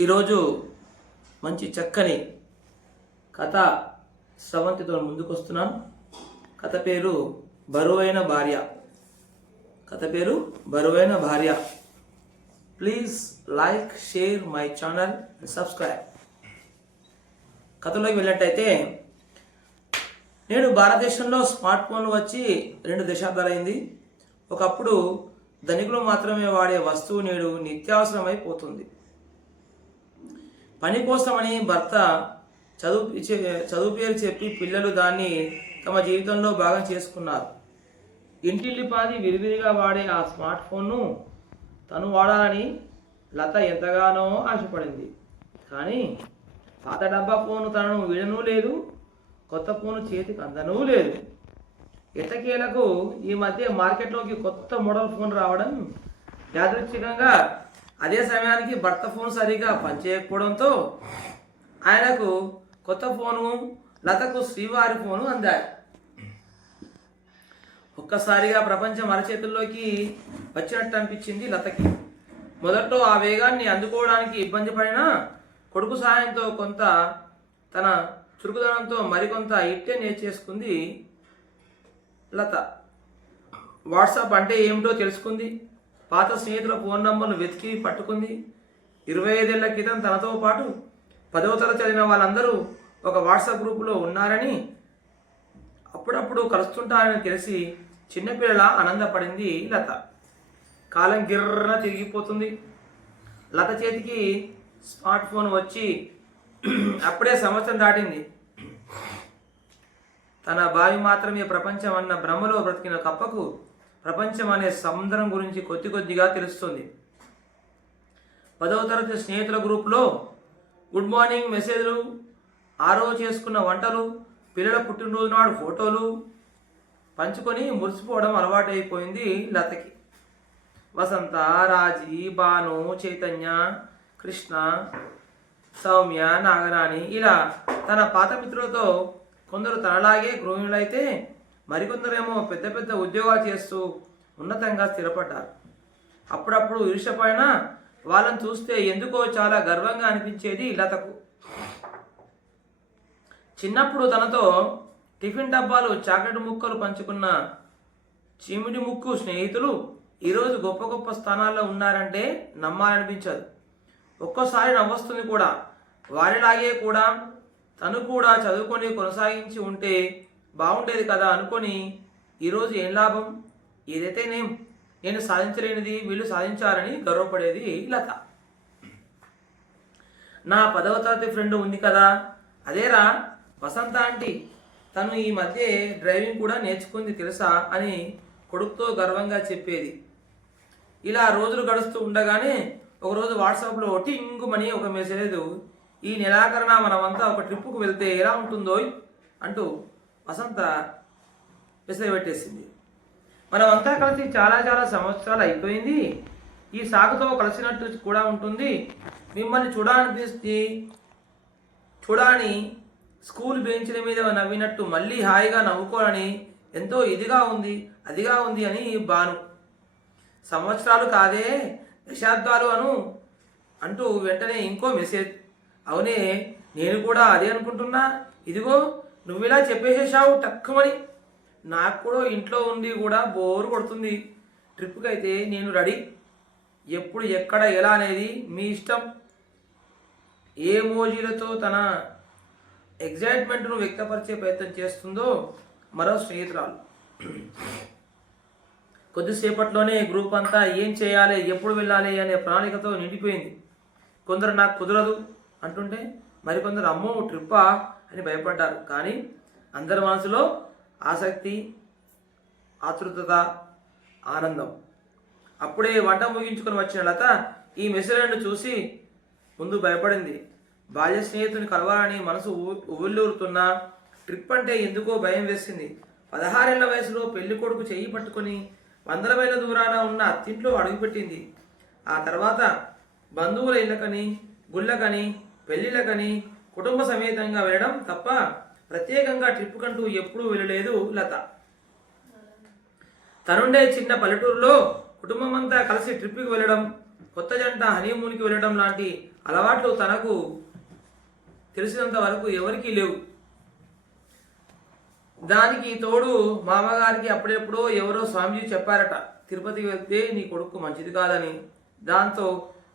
ఈరోజు మంచి చక్కని కథ స్రవంతితో ముందుకు వస్తున్నాను కథ పేరు బరువైన భార్య. కథ పేరు బరువైన భార్య. Please like share my channel subscribe. కథలోకి వెళ్ళినట్టయితే నేడు భారతదేశంలో స్మార్ట్ ఫోన్లు వచ్చి రెండు దశాబ్దాలైంది. ఒకప్పుడు ధనికులు మాత్రమే వాడే వస్తువు నేడు నిత్యావసరమైపోతుంది. పని కోసమని భర్త చదువు చదువు పేరు చెప్పి పిల్లలు దాన్ని తమ జీవితంలో భాగం చేసుకున్నారు. ఇంటిల్లిపాది విరివిరిగా వాడే ఆ స్మార్ట్ ఫోన్ను తను వాడాలని లత ఎంతగానో ఆశపడింది. కానీ పాత డబ్బా ఫోను తనను వీడనూ లేదు కొత్త ఫోను చేతికి అందనూ లేదు. ఎట్టకేలకు ఈ మధ్య మార్కెట్లోకి కొత్త మోడల్ ఫోన్ రావడం యాదృచ్ఛికంగా అదే సమయానికి భర్త ఫోన్ సరిగా పనిచేయకపోవడంతో ఆయనకు కొత్త ఫోను లతకు శ్రీవారి ఫోను అందాయి. ఒక్కసారిగా ప్రపంచం అరచేతుల్లోకి వచ్చినట్టు అనిపించింది లతకి. మొదట్లో ఆ వేగాన్ని అందుకోవడానికి ఇబ్బంది పడిన కొడుకు సహాయంతో కొంత తన చురుకుదనంతో మరికొంత ఇట్టే నేర్చేసుకుంది లత వాట్సాప్ అంటే ఏమిటో తెలుసుకుంది. పాత స్నేహితుల ఫోన్ నంబర్ను వెతికి పట్టుకుంది. ఇరవై ఐదేళ్ళ క్రితం తనతో పాటు పదవ తరగతి చదివిన వాళ్ళందరూ ఒక వాట్సాప్ గ్రూపులో ఉన్నారని అప్పుడప్పుడు కలుస్తుంటారని తెలిసి చిన్నపిల్లల ఆనందపడింది లత. కాలం గిర్రన తిరిగిపోతుంది. లత చేతికి స్మార్ట్ ఫోన్ వచ్చి అప్పుడే సంవత్సరం దాటింది. తన బావి మాత్రమే ప్రపంచం అన్న భ్రమలో బ్రతికిన కప్పకు ప్రపంచం అనే సముద్రం గురించి కొద్ది కొద్దిగా తెలుస్తుంది. పదవ తరగతి స్నేహితుల గ్రూప్లో గుడ్ మార్నింగ్ మెసేజ్లు ఆరో చేసుకున్న వంటలు పిల్లల పుట్టినరోజు నాడు ఫోటోలు పంచుకొని మురిసిపోవడం అలవాటైపోయింది లతకి. వసంత రాజీ భాను చైతన్య కృష్ణ సౌమ్య నాగరాణి ఇలా తన పాత మిత్రులతో కొందరు తనలాగే గృహిణులైతే మరికొందరేమో పెద్ద పెద్ద ఉద్యోగాలు చేస్తూ ఉన్నతంగా స్థిరపడ్డారు. అప్పుడప్పుడు ఈర్షపైన వాళ్ళని చూస్తే ఎందుకో చాలా గర్వంగా అనిపించేది లతకు. చిన్నప్పుడు తనతో టిఫిన్ డబ్బాలు చాక్లెట్ ముక్కలు పంచుకున్న చీమిడి ముక్కు స్నేహితులు ఈరోజు గొప్ప గొప్ప స్థానాల్లో ఉన్నారంటే నమ్మాలనిపించదు. ఒక్కోసారి నవ్వొస్తుంది కూడా. వారిలాగే కూడా తను కూడా చదువుకొని కొనసాగించి ఉంటే బాగుండేది కదా అనుకొని ఈరోజు ఏం లాభం? ఏదైతేనేం నేను సాధించలేనిది వీళ్ళు సాధించారని గర్వపడేది లత. నా పదవ తరగతి ఫ్రెండ్ ఉంది కదా అదేరా వసంత ఆంటీ తను ఈ మధ్య డ్రైవింగ్ కూడా నేర్చుకుంది తెలుసా అని కొడుకుతో గర్వంగా చెప్పేది. ఇలా రోజులు గడుస్తూ ఉండగానే ఒకరోజు వాట్సాప్లో టింగుమని ఒక మెసేజ్ ఈ నిరాకరణ మనమంతా ఒక ట్రిప్పుకు వెళ్తే ఎలా ఉంటుందో అంటూ వసంత మెసేజ్ మనమంతా కలిసి చాలా చాలా సంవత్సరాలు అయిపోయింది. ఈ సాగుతో కలిసినట్టు కూడా ఉంటుంది. మిమ్మల్ని చూడాలనిపిస్తుంది. చూడాలని స్కూల్ బెంచ్ల మీద నవ్వినట్టు మళ్ళీ హాయిగా నవ్వుకోవాలని ఎంతో ఇదిగా ఉంది అదిగా ఉంది అని బాను సంవత్సరాలు కాదే దశాబ్దాలు అను అంటూ వెంటనే ఇంకో మెసేజ్ అవునే నేను కూడా అదే అనుకుంటున్నా. ఇదిగో నువ్వు ఇలా చెప్పేసేసావు టక్కుమని. నాకు కూడా ఇంట్లో ఉండి కూడా బోరు కొడుతుంది. ట్రిప్కి అయితే నేను రెడీ. ఎప్పుడు ఎక్కడ ఎలా అనేది మీ ఇష్టం. ఏ మోజీలతో తన ఎగ్జైట్మెంట్ను వ్యక్తపరిచే ప్రయత్నం చేస్తుందో మరో స్నేహితురాలు. కొద్దిసేపట్లోనే గ్రూప్ అంతా ఏం చేయాలి ఎప్పుడు వెళ్ళాలి అనే ప్రణాళికతో నిండిపోయింది. కొందరు నాకు కుదరదు. అంటుంటే మరికొందరు అమ్మో ట్రిప్పా? అని భయపడ్డారు. కానీ అందరి మనసులో ఆసక్తి ఆతృతత ఆనందం. అప్పుడే వంట ముగించుకొని వచ్చిన లత ఈ మెసేజ్లను చూసి ముందు భయపడింది. బాల్య స్నేహితుని కలవాలని మనసు ఉ- ట్రిప్ అంటే ఎందుకో భయం వేసింది. పదహారేళ్ళ వయసులో పెళ్ళి కొడుకు చెయ్యి పట్టుకొని వందల మైల దూరాన ఉన్న అత్తింట్లో అడుగుపెట్టింది. ఆ తర్వాత బంధువుల ఇళ్ళకని గుళ్ళకని పెళ్ళిళ్ళకని కుటుంబ సమేతంగా వెళ్ళడం తప్ప ప్రత్యేకంగా ట్రిప్ కంటూ ఎప్పుడూ వెళ్ళలేదు లత. తనుండే చిన్న పల్లెటూరులో కుటుంబం అంతా కలిసి ట్రిప్కి వెళ్ళడం కొత్త జంట హనీమూన్కి వెళ్ళడం లాంటి అలవాట్లు తనకు తెలిసినంత వరకు ఎవరికీ లేవు. దానికి తోడు మామగారికి అప్పుడెప్పుడో ఎవరో స్వామిజీ చెప్పారట తిరుపతికి వెళ్తే నీ కొడుకు మంచిది కాదని. దాంతో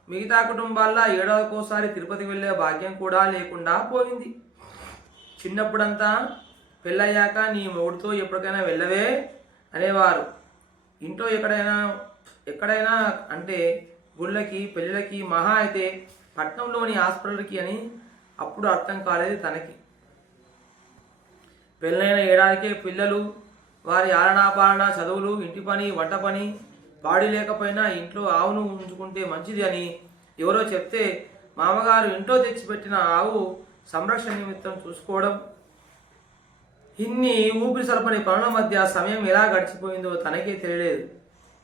మిగతా కుటుంబాల్లో ఏడాదికోసారి తిరుపతికి వెళ్ళే భాగ్యం కూడా లేకుండా పోయింది. చిన్నప్పుడంతా పెళ్ళయ్యాక నీ మొగుడితో ఎప్పటికైనా వెళ్ళవే అనేవారు. ఇంట్లో ఎక్కడైనా ఎక్కడైనా అంటే గుళ్ళకి పెళ్ళిళ్ళకి మహా అయితే పట్నంలోని హాస్పిటల్కి అని అప్పుడు అర్థం కాలేదు తనకి. పెళ్ళైన ఏడాదికే పిల్లలు వారి ఆలనాపాలన చదువులు ఇంటి పని వంట పని బాడీ లేకపోయినా ఇంట్లో ఆవును ఉంచుకుంటే మంచిది అని ఎవరో చెప్తే మామగారు ఇంట్లో తెచ్చిపెట్టిన ఆవు సంరక్షణ నిమిత్తం చూసుకోవడం. ఇన్ని ఊపిరి సలపని పనుల మధ్య సమయం ఎలా గడిచిపోయిందో తనకే తెలియలేదు.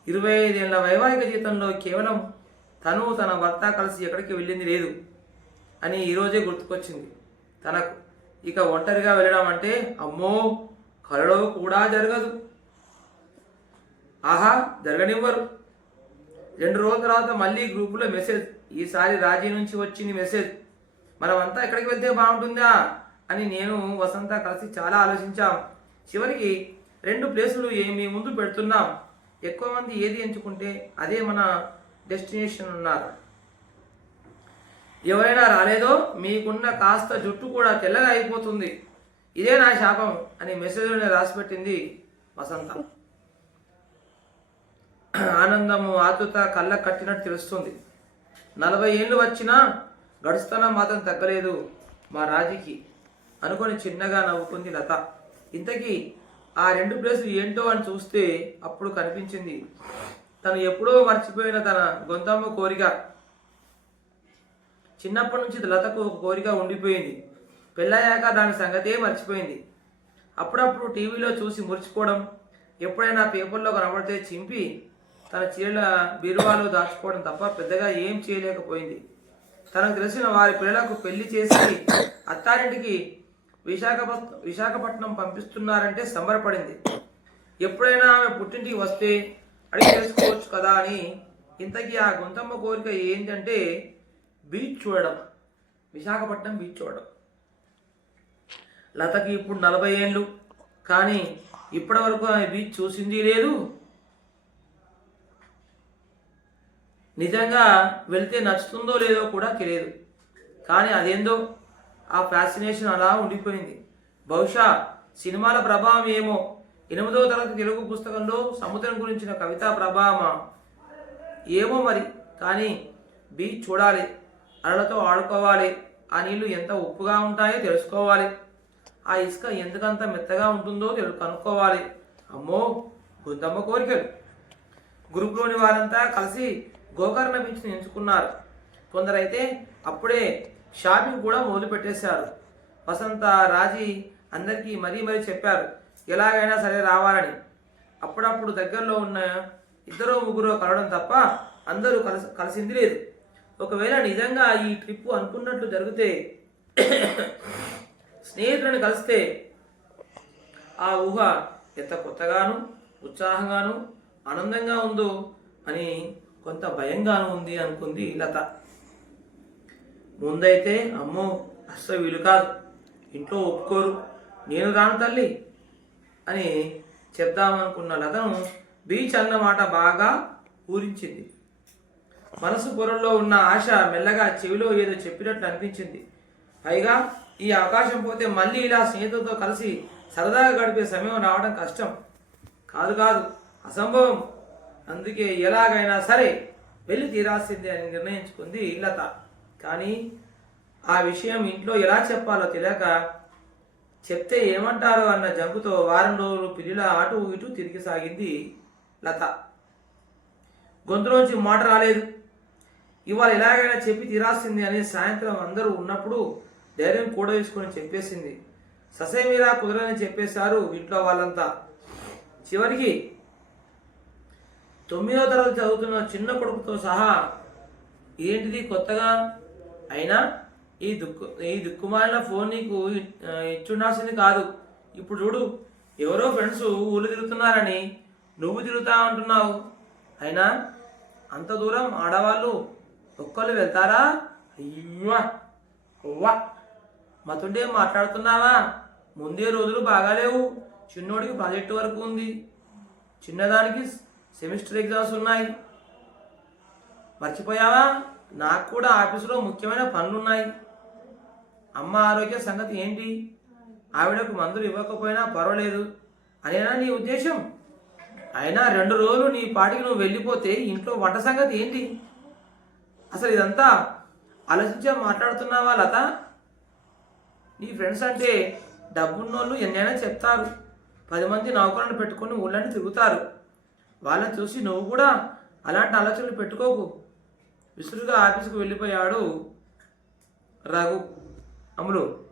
ఇరవై ఐదేళ్ళ వైవాహిక జీవితంలో కేవలం తను తన భర్త కలిసి ఎక్కడికి వెళ్ళింది లేదు అని ఈరోజే గుర్తుకొచ్చింది తనకు. ఇక ఒంటరిగా వెళ్ళడం అంటే అమ్మో కలలో కూడా జరగదు. ఆహా జరగనివ్వరు. రెండు రోజుల తర్వాత మళ్ళీ గ్రూపులో మెసేజ్ ఈసారి రాజీ నుంచి వచ్చింది మెసేజ్ మనమంతా ఎక్కడికి వెళ్తే బాగుంటుందా అని నేను వసంత కలిసి చాలా ఆలోచించాం. చివరికి రెండు ప్లేసులు ఏమి ముందు పెడుతున్నాం. ఎక్కువ మంది ఏది ఎంచుకుంటే అదే మన డెస్టినేషన్ ఉన్నారు ఎవరైనా రాలేదో మీకున్న కాస్త జుట్టు కూడా తెల్లగా అయిపోతుంది. ఇదే నా శాపం అని మెసేజ్లోనే రాసిపెట్టింది వసంత. ఆనందము ఆతుత కళ్ళ కట్టినట్టు తెలుస్తుంది. నలభై ఏళ్ళు వచ్చినా గడుస్తానా మాత్రం తగ్గలేదు మా రాజీకి. అనుకొని చిన్నగా నవ్వుకుంది లత. ఇంతకీ ఆ రెండు ప్లేసులు ఏంటో అని చూస్తే అప్పుడు కనిపించింది. తను ఎప్పుడో మర్చిపోయిన తన గొంతమ్మ కోరిక. చిన్నప్పటి నుంచి లతకు ఒక కోరిక ఉండిపోయింది. పెళ్ళయ్యాక దాని సంగతే మర్చిపోయింది. అప్పుడప్పుడు టీవీలో చూసి మురిచిపోవడం ఎప్పుడైనా పేపర్లో కనబడితే చింపి తన చీరల బీరువాలో దాచుకోవడం తప్ప పెద్దగా ఏం చేయలేకపోయింది. తనకు తెలిసిన వారి పిల్లలకు పెళ్ళి చేసి అత్తారింటికి విశాఖపట్నం విశాఖపట్నం పంపిస్తున్నారంటే సంబరపడింది. ఎప్పుడైనా ఆమె పుట్టింటికి వస్తే అడిగి తెలుసుకోవచ్చు కదా అని ఇంతకీ ఆ గుంతమ్మ కోరిక ఏంటంటే బీచ్ చూడడం విశాఖపట్నం బీచ్ చూడడం. లతకి ఇప్పుడు నలభై ఏళ్ళు కానీ ఇప్పటి వరకు ఆమె బీచ్ చూసింది లేదు. నిజంగా వెళ్తే నచ్చుతుందో లేదో కూడా తెలియదు. కానీ అదేందో? ఆ ఫ్యాసినేషన్ అలా ఉండిపోయింది. బహుశా సినిమాల ప్రభావం ఏమో? ఎనిమిదవ తరగతి తెలుగు పుస్తకంలో సముద్రం గురించిన కవితా ప్రభావమా? ఏమో మరి. కానీ బీచ్ చూడాలి. అలలతో ఆడుకోవాలి. ఆ నీళ్ళు ఎంత ఉప్పుగా ఉంటాయో తెలుసుకోవాలి. ఆ ఇసుక ఎందుకంత మెత్తగా ఉంటుందో తెలు కనుక్కోవాలి. అమ్మో! గుంతమ్మ కోరికలు. గ్రూప్లోని వారంతా కలిసి గోకర్ణ బీచ్ని ఎంచుకున్నారు. కొందరైతే అప్పుడే షాపింగ్ కూడా మొదలు పెట్టేశారు వసంత రాజీ అందరికీ మరీ మరీ చెప్పారు ఎలాగైనా సరే రావాలని. అప్పుడప్పుడు దగ్గరలో ఉన్న ఇద్దరో ముగ్గురో కలవడం తప్ప అందరూ కలిసి కలిసింది లేదు. ఒకవేళ నిజంగా ఈ ట్రిప్ అనుకున్నట్లు జరిగితే స్నేహితులను కలిస్తే ఆ ఊహ ఎంత కొత్తగాను ఉత్సాహంగాను ఆనందంగా ఉందో అని కొంత భయంగా ఉంది అనుకుంది లత. ముందైతే అమ్మో అస్సలు వీలు కాదు. ఇంట్లో ఒప్పుకోరు. నేను రాను తల్లి అని చెప్దామనుకున్న లతను బీచ్ అన్నమాట బాగా ఊరించింది. మనసు పొరల్లో ఉన్న ఆశ మెల్లగా చెవిలో ఏదో చెప్పినట్లు అనిపించింది. పైగా ఈ అవకాశం పోతే మళ్ళీ ఇలా స్నేహితులతో కలిసి సరదాగా గడిపే సమయం రావడం కష్టం. కాదు కాదు అసంభవం. అందుకే ఎలాగైనా సరే వెళ్ళి తీరాల్సిందే అని నిర్ణయించుకుంది లత. కానీ ఆ విషయం ఇంట్లో ఎలా చెప్పాలో తెలియక చెప్తే ఏమంటారో అన్న జంకుతో వారం రోజులు పిల్లిల అటు ఇటు తిరిగి సాగింది లత. గొంతులోంచి మాట రాలేదు. ఇవాళ ఎలాగైనా చెప్పి తీరాల్సింది అని సాయంత్రం అందరూ ఉన్నప్పుడు ధైర్యం కూడా వేసుకొని చెప్పేసింది. ససేమిరా కుదరని చెప్పేశారు ఇంట్లో వాళ్ళంతా. చివరికి తొమ్మిదో తరగతి చదువుతున్న చిన్న కొడుకుతో సహా ఏంటిది కొత్తగా? అయినా ఈ దుక్కు ఈ దిక్కుమాలిన ఫోన్ నీకు ఇచ్చుండాల్సింది కాదు. ఇప్పుడు చూడు ఎవరో ఫ్రెండ్స్ ఊళ్ళు తిరుగుతున్నారని నువ్వు తిరుగుతా అంటున్నావు. అయినా అంత దూరం ఆడవాళ్ళు ఒక్కళ్ళు వెళ్తారా? అయ్యా అవ్వా. మతుండే మాట్లాడుతున్నావా? ముందే రోజులు బాగాలేవు. చిన్నోడికి ప్రాజెక్టు వరకు ఉంది. చిన్నదానికి సెమిస్టర్ ఎగ్జామ్స్ ఉన్నాయి. మర్చిపోయావా? నాకు కూడా ఆఫీసులో ముఖ్యమైన పనులున్నాయి. అమ్మ ఆరోగ్య సంగతి ఏంటి? ఆవిడకు మందులు ఇవ్వకపోయినా పర్వాలేదు అనేనా నీ ఉద్దేశం? అయినా రెండు రోజులు నీ పాటికి నువ్వు వెళ్ళిపోతే ఇంట్లో వంట సంగతి ఏంటి? అసలు ఇదంతా ఆలోచించే మాట్లాడుతున్నావా లత? నీ ఫ్రెండ్స్ అంటే డబ్బున్నోళ్ళు ఎన్నైనా చెప్తారు. పది మంది నౌకలను పెట్టుకొని ఊళ్ళని తిరుగుతారు. వాళ్ళని చూసి నువ్వు కూడా అలాంటి ఆలోచనలు పెట్టుకోకు. విసురుగా ఆఫీసుకు వెళ్ళిపోయాడు రఘు. అమలు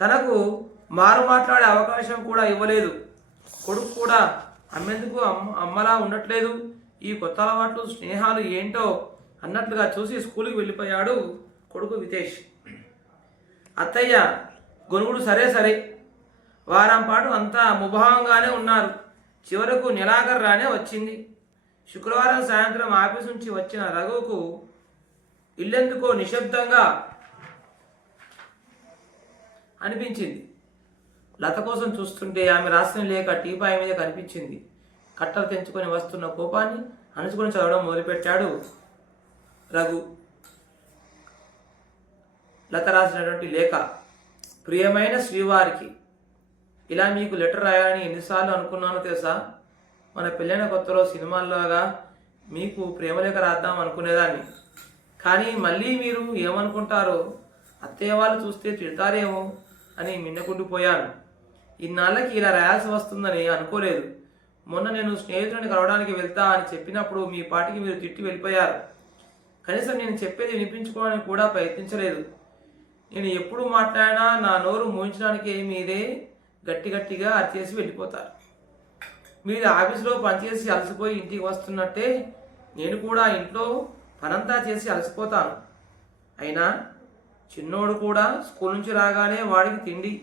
తనకు మారు మాట్లాడే అవకాశం కూడా ఇవ్వలేదు. కొడుకు కూడా అమ్మేందుకు అమ్మ అమ్మలా ఉండట్లేదు. ఈ కొత్త అలవాట్లు స్నేహాలు ఏంటో అన్నట్లుగా చూసి స్కూల్కి వెళ్ళిపోయాడు కొడుకు వితేష్. అత్తయ్య గొనుగుడు సరే సరే. వారం పాటు అంతా ముభావంగానే ఉన్నారు. చివరకు నెలాఖరు రానే వచ్చింది. శుక్రవారం సాయంత్రం ఆఫీస్ నుంచి వచ్చిన రఘువుకు ఇల్లెందుకో నిశ్శబ్దంగా అనిపించింది. లత కోసం చూస్తుంటే ఆమె రాసిన లేక టీపాయ్ మీద కనిపించింది. కట్టలు తెంచుకొని వస్తున్న కోపాన్ని అణుచుకొని చదవడం మొదలుపెట్టాడు రఘు. లత రాసినటువంటి లేఖ ప్రియమైన శ్రీవారికి ఇలా మీకు లెటర్ రాయాలని ఎన్నిసార్లు అనుకున్నానో తెలుసా? మన పెళ్ళైన కొత్తలో సినిమాల్లోగా మీకు ప్రేమలేఖ రాద్దాం అనుకునేదాన్ని. కానీ మళ్ళీ మీరు ఏమనుకుంటారో అత్తయ్య వాళ్ళు చూస్తే తిడతారేమో అని మిన్నకుండిపోయాను. ఇన్నాళ్ళకి ఇలా రాయాల్సి వస్తుందని అనుకోలేదు. మొన్న నేను స్నేహితుడిని కలవడానికి వెళ్తా అని చెప్పినప్పుడు మీ పాటికి మీరు తిట్టి వెళ్ళిపోయారు. కనీసం నేను చెప్పేది వినిపించుకోవడానికి కూడా ప్రయత్నించలేదు. నేను ఎప్పుడు మాట్లాడినా నా నోరు మూయించడానికి మీరే గట్టి గట్టిగా అరిచేసి వెళ్ళిపోతారు. మీరు ఆఫీసులో పనిచేసి అలసిపోయి ఇంటికి వస్తున్నట్టే నేను కూడా ఇంట్లో పనంతా చేసి అలసిపోతాను. అయినా చిన్నోడు కూడా స్కూల్ నుంచి రాగానే వాడికి తిండి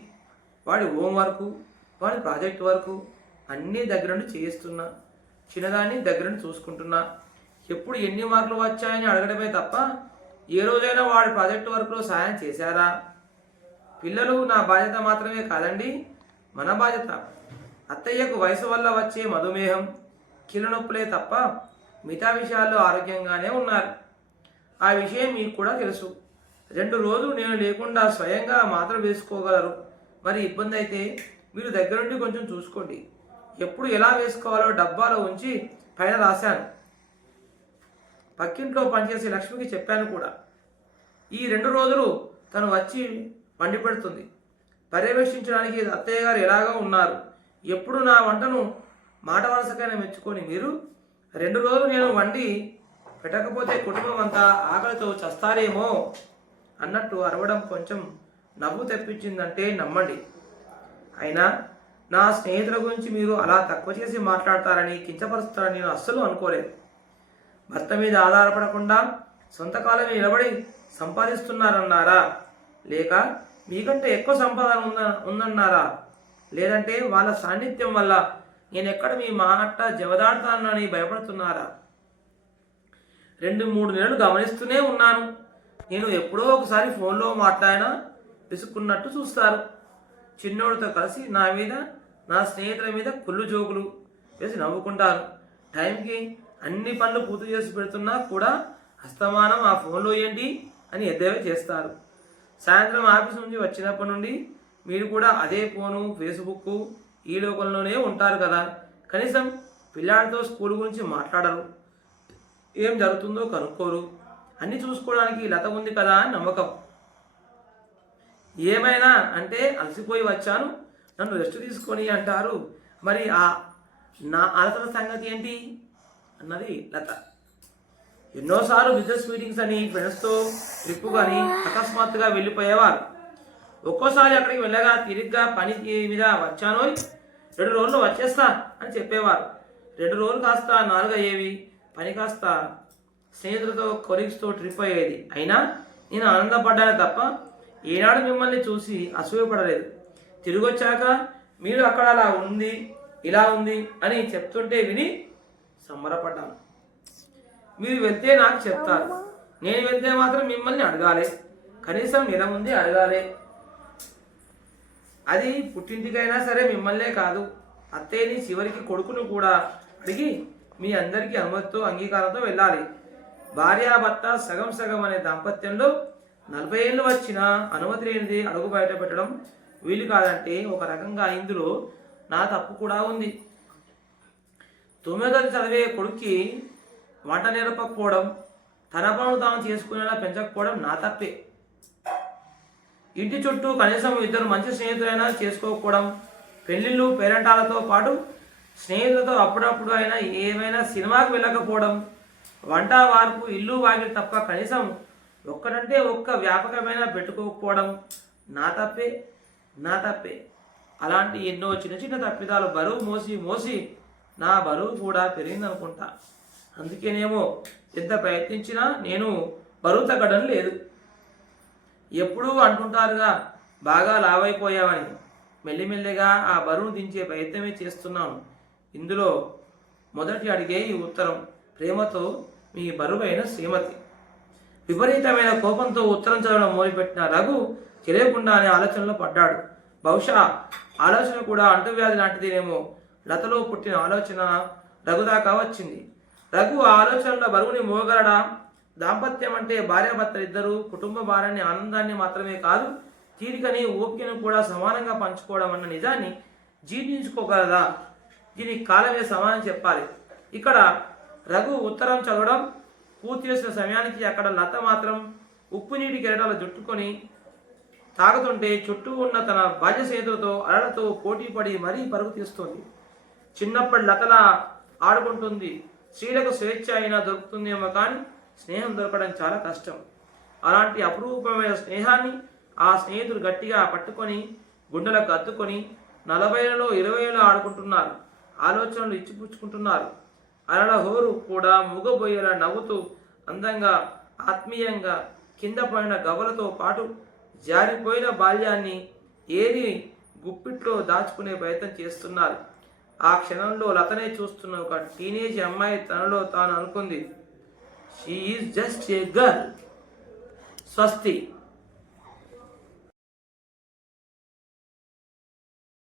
వాడి హోంవర్కు వాడి ప్రాజెక్ట్ వర్కు అన్నీ దగ్గరుండి చేయిస్తున్నా. చిన్నదాన్ని దగ్గరుండి చూసుకుంటున్నా. ఎప్పుడు ఎన్ని మార్కులు వచ్చాయని అడగడమే తప్ప ఏ రోజైనా వాడి ప్రాజెక్ట్ వర్క్లో సాయం చేశారా? పిల్లలు నా బాధ్యత మాత్రమే కాదండి. మన బాధ్యత అత్తయ్యకు వయసు వల్ల వచ్చే మధుమేహం కీళ్ళ నొప్పులే తప్ప మిగతా విషయాల్లో ఆరోగ్యంగానే ఉన్నారు. ఆ విషయం మీకు కూడా తెలుసు. రెండు రోజులు నేను లేకుండా స్వయంగా మాత్ర వేసుకోగలరు. మరి ఇబ్బంది అయితే మీరు దగ్గరుండి కొంచెం చూసుకోండి. ఎప్పుడు ఎలా వేసుకోవాలో డబ్బాలో ఉంచి పైన రాశాను. పక్కింట్లో పనిచేసే లక్ష్మికి చెప్పాను కూడా. ఈ రెండు రోజులు తను వచ్చి వండి పెడుతుంది పర్యవేక్షించడానికి అత్తయ్య గారు ఎలాగో ఉన్నారు? ఎప్పుడు నా వంటను మాట వరుసకైనా మెచ్చుకొని మీరు? రెండు రోజులు నేను వండి పెట్టకపోతే కుటుంబం అంతా ఆకలితో చస్తారేమో అన్నట్టు అరవడం కొంచెం నవ్వు తెప్పించిందంటే నమ్మండి. అయినా నా స్నేహితుల గురించి మీరు అలా తక్కువ చేసి మాట్లాడతారని కించపరుస్తారని నేను అస్సలు అనుకోలేదు. భర్త మీద ఆధారపడకుండా సొంత కాలం నిలబడి సంపాదిస్తున్నారన్నారా? లేక మీకంటే ఎక్కువ సంపాదన ఉంద ఉందన్నారా? లేదంటే వాళ్ళ సాన్నిధ్యం వల్ల నేను ఎక్కడ మీ మాట జవదాడతానని భయపడుతున్నారా? రెండు మూడు నెలలు గమనిస్తూనే ఉన్నాను. నేను ఎప్పుడో ఒకసారి ఫోన్లో మాట్లాడినా విసుక్కున్నట్టు చూస్తారు. చిన్నోడితో కలిసి నా మీద నా స్నేహితుల మీద కుళ్ళు జోకులు వేసి నవ్వుకుంటారు. టైంకి అన్ని పనులు పూర్తి చేసి పెడుతున్నా కూడా అస్తమానం ఆ ఫోన్లో ఏంటి అని ఎద్దేవే చేస్తారు. సాయంత్రం ఆఫీస్ నుంచి వచ్చినప్పటి నుండి మీరు కూడా అదే ఫోను ఫేస్బుక్ ఈ లోకంలోనే ఉంటారు కదా. కనీసం పిల్లాడితో స్కూల్ గురించి మాట్లాడరు. ఏం జరుగుతుందో కనుక్కోరు. అన్నీ చూసుకోవడానికి లత ఉంది కదా అని నమ్మకం. ఏమైనా అంటే అలసిపోయి వచ్చాను. నన్ను రెస్ట్ తీసుకొని అంటారు. మరి ఆ నా అలసట సంగతి ఏంటి? అన్నది లత. ఎన్నోసార్లు బిజినెస్ మీటింగ్స్ అని ఫ్రెండ్స్తో ట్రిప్ కానీ అకస్మాత్తుగా వెళ్ళిపోయేవారు. ఒక్కోసారి అక్కడికి వెళ్ళగా తిరిగ్గా పని మీద వచ్చాను రెండు రోజులు వచ్చేస్తా అని చెప్పేవారు. రెండు రోజులు కాస్త నాలుగు అయ్యేవి. పని కాస్త స్నేహితులతో కొలీగ్స్తో ట్రిప్ అయ్యేది. అయినా నేను ఆనందపడ్డాను తప్ప ఏనాడు మిమ్మల్ని చూసి అసూయపడలేదు. తిరిగి వచ్చాక మీరు అక్కడ అలా ఉంది ఇలా ఉంది అని చెప్తుంటే విని సంబరపడ్డాను. మీరు వెళ్తే నాకు చెప్తారు. నేను వెళ్తే మాత్రం మిమ్మల్ని అడగాలి. కనీసం ఇలా ముందే అడగాలి. అది పుట్టింటికైనా సరే మిమ్మల్నే కాదు. అత్తయ్యని చివరికి కొడుకును కూడా అడిగి మీ అందరికీ అనుమతితో అంగీకారంతో వెళ్ళాలి. భార్యాభర్త సగం సగం అనే దాంపత్యంలో నలభై ఏళ్ళు వచ్చినా అనుమతి లేనిది అడుగు బయట పెట్టడం వీలు కాదంటే ఒక రకంగా ఇందులో నా తప్పు కూడా ఉంది. తొమ్మిదో చదివే కొడుక్కి వంట నేర్పకపోవడం తన పనులు తాను చేసుకునేలా పెంచకపోవడం నా తప్పే. ఇంటి చుట్టూ కనీసం ఇద్దరు మంచి స్నేహితులైనా చేసుకోకపోవడం పెళ్ళిళ్ళు పేరెంటాలతో పాటు స్నేహితులతో అప్పుడప్పుడు అయినా ఏమైనా సినిమాకి వెళ్ళకపోవడం వంట వార్పు ఇల్లు వాకిలి తప్ప కనీసం ఒక్కటంటే ఒక్క వ్యాపకమైన పెట్టుకోకపోవడం నా తప్పే నా తప్పే. అలాంటి ఎన్నో చిన్న చిన్న తప్పిదాలు బరువు మోసి మోసి నా బరువు కూడా పెరిగిందనుకుంటా. అందుకేనేమో ఎంత ప్రయత్నించినా నేను బరువు తగ్గడం లేదు. ఎప్పుడూ అంటుంటారుగా బాగా లావైపోయావని. మెల్లిమెల్లిగా ఆ బరువును దించే ప్రయత్నమే చేస్తున్నాను. ఇందులో మొదటి అడిగే ఈ ఉత్తరం ప్రేమతో మీ బరువైన శ్రీమతి. విపరీతమైన కోపంతో ఉత్తరం చదవడం మొదలుపెట్టిన రఘు తెలియకుండానే ఆలోచనలో పడ్డాడు. బహుశా ఆలోచన కూడా అంటువ్యాధి లాంటిదేనేమో లతలో పుట్టిన ఆలోచన రఘు దాకా వచ్చింది. రఘు ఆ ఆలోచనలో బరువుని మోగలడా? దాంపత్యం అంటే భార్యాభర్తలు ఇద్దరు కుటుంబ భారాన్ని ఆనందాన్ని మాత్రమే కాదు తీరికని ఓపికను కూడా సమానంగా పంచుకోవడం అన్న నిజాన్ని జీర్ణించుకోగలదా? దీనికి కాలమే సమానం చెప్పాలి. ఇక్కడ రఘు ఉత్తరం చదవడం పూర్తి చేసిన సమయానికి అక్కడ లత మాత్రం ఉప్పు నీటి కెరటాలు జుట్టుకొని తాగుతుంటే చుట్టూ ఉన్న తన బాల్య స్నేహితులతో అలలతో పోటీ పడి మరీ పరుగు తీస్తుంది. చిన్నప్పటి లతలా ఆడుకుంటుంది. స్త్రీలకు స్వేచ్ఛ అయినా దొరుకుతుందేమో కానీ స్నేహం దొరకడం చాలా కష్టం. అలాంటి అపురూపమైన స్నేహాన్ని ఆ స్నేహితులు గట్టిగా పట్టుకొని గుండెలకు అత్తుకొని నలభైలలో ఇరవైలో ఆడుకుంటున్నారు. ఆలోచనలు ఇచ్చిపుచ్చుకుంటున్నారు. అలల హోరు కూడా మూగబోయేలా నవ్వుతూ అందంగా ఆత్మీయంగా కింద పడిన గవ్వలతో పాటు జారిపోయిన బాల్యాన్ని ఏరి గుప్పిట్లో దాచుకునే ప్రయత్నం చేస్తున్నారు. ఆ క్షణంలో లతనే చూస్తున్న ఒక టీనేజ్ అమ్మాయి తనలో తాను అనుకుంది. She is just a girl స్వస్తి.